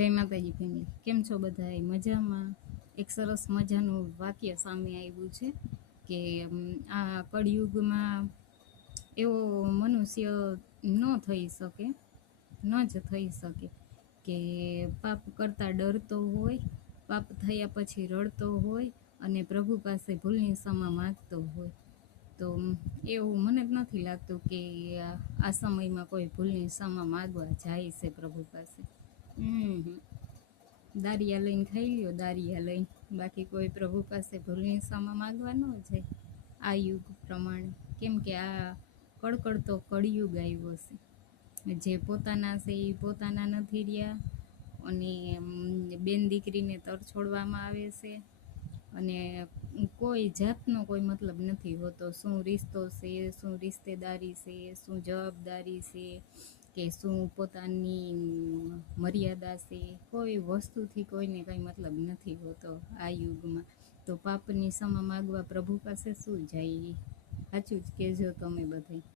જય માતાજી ફેમિલી, કેમ છો બધાય? મજામાં? એક સરસ મજાનું વાક્ય સામે આવ્યું છે કે આ કળિયુગમાં એવો મનુષ્ય ન થઈ શકે, ન જ થઈ શકે કે પાપ કરતાં ડરતો હોય, પાપ થયા પછી રડતો હોય અને પ્રભુ પાસે ભૂલની ક્ષમા માગતો હોય. તો એવું મને જ નથી લાગતું કે આ સમયમાં કોઈ ભૂલની ક્ષમા માગવા જાય છે પ્રભુ પાસે. દારિયા લઈને ખાઈ લ્યો, દારિયા લઈને, બાકી કોઈ પ્રભુ પાસે ભૂલની ક્ષમા માગવા ન જાય આ યુગ પ્રમાણે. કેમ કે આ કડકડતો કળિયુગ આવ્યો છે. જે પોતાના છે એ પોતાના નથી રહ્યા અને બેન દીકરીને તરછોડવામાં આવે છે અને કોઈ જાતનો કોઈ મતલબ નથી હોતો. શું રિશ્તો છે, શું રિશ્તેદારી છે, શું જવાબદારી છે કે શું પોતાની મર્યાદા છે, કોઈ વસ્તુથી કોઈને કંઈ મતલબ નથી હોતો આ યુગમાં. તો પાપની ક્ષમા માગવા પ્રભુ પાસે શું જાય? સાચું જ કહેજો તમે બધે.